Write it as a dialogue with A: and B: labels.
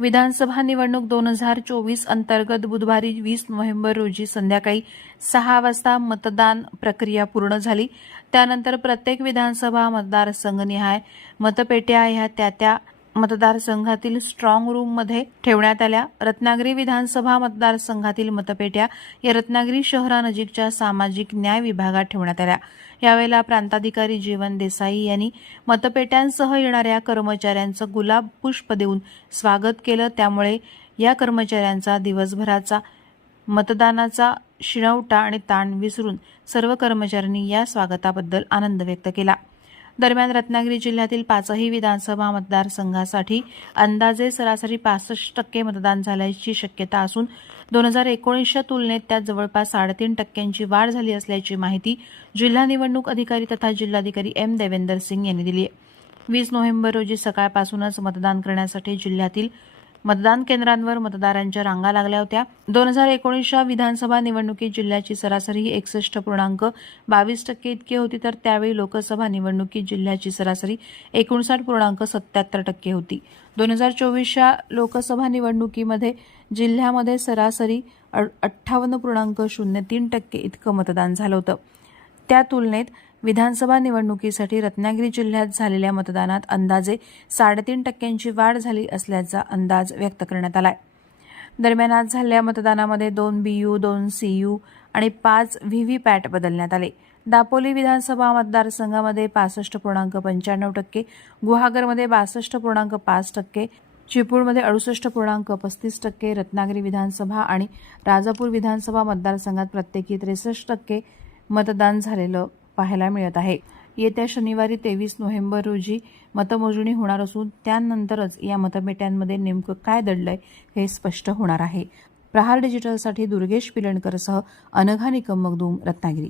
A: विधानसभा निवडणूक दोन हजार चोवीस अंतर्गत बुधवारी वीस नोव्हेंबर रोजी संध्याकाळी सहा वाजता मतदान प्रक्रिया पूर्ण झाली. त्यानंतर प्रत्येक विधानसभा मतदारसंघनिहाय मतपेट्या ह्या त्या त्या मतदारसंघातील स्ट्रॉंग रूममध्ये ठेवण्यात आल्या. रत्नागिरी विधानसभा मतदारसंघातील मतपेट्या या रत्नागिरी शहरानजीकच्या सामाजिक न्याय विभागात ठेवण्यात आल्या. यावेळेला प्रांताधिकारी जीवन देसाई यांनी मतपेट्यांसह येणाऱ्या कर्मचाऱ्यांचं गुलाब पुष्प देऊन स्वागत केलं. त्यामुळे या कर्मचाऱ्यांचा दिवसभराचा मतदानाचा शिणवटा आणि ताण विसरून सर्व कर्मचाऱ्यांनी या स्वागताबद्दल आनंद व्यक्त केला. दरम्यान रत्नागिरी जिल्ह्यातील पाचही विधानसभा मतदारसंघासाठी अंदाजे सरासरी पासष्ट टक्के मतदान झाल्याची शक्यता असून दोन हजार एकोणीसच्या तुलनेत त्यात जवळपास साडेतीन टक्क्यांची वाढ झाली असल्याची माहिती जिल्हा निवडणूक अधिकारी तथा जिल्हाधिकारी एम देवेंदर सिंग यांनी दिली आहे. वीस नोव्हेंबर रोजी सकाळपासूनच मतदान करण्यासाठी जिल्ह्यातील मतदान केंद्रांवर मतदारांच्या रांगा लागल्या होत्या. दोन हजार एकोणीसच्या विधानसभा निवडणुकीत जिल्ह्याची सरासरी ही एकसष्ट पूर्णांक बावीस टक्के इतकी होती तर त्यावेळी लोकसभा निवडणुकीत जिल्ह्याची सरासरी एकोणसाठ पूर्णांक सत्याहत्तर टक्के होती. दोन हजार चोवीसच्या लोकसभा निवडणुकीमध्ये जिल्ह्यामध्ये सरासरी अठ्ठावन्न पूर्णांक शून्य तीन टक्के इतकं मतदान झालं होतं. त्या तुलनेत विधानसभा निवडणुकीसाठी रत्नागिरी जिल्ह्यात झालेल्या मतदानात अंदाजे साडेतीन टक्क्यांची वाढ झाली असल्याचा अंदाज व्यक्त करण्यात आलाय. दरम्यान आज झालेल्या मतदानामध्ये दोन बीयू दोन सीयू आणि पाच व्हीव्हीपॅट बदलण्यात आले. दापोली विधानसभा मतदारसंघामध्ये पासष्ट पूर्णांक पंच्याण्णव टक्के गुहागरमध्ये बासष्ट पूर्णांक पाच टक्के चिपळूणमध्ये अडुसष्ट पूर्णांक पस्तीस टक्के रत्नागिरी विधानसभा आणि राजापूर विधानसभा मतदारसंघात प्रत्येकी त्रेसष्ट टक्के मतदान झालेलं पाहायला मिळत आहे. येत्या शनिवारी तेवीस नोव्हेंबर रोजी मतमोजणी होणार असून त्यानंतरच या मतपेट्यांमध्ये नेमकं काय दडलंय हे स्पष्ट होणार आहे. प्रहार डिजिटलसाठी दुर्गेश पिलणकरसह अनघा निकम मगदूम रत्नागिरी.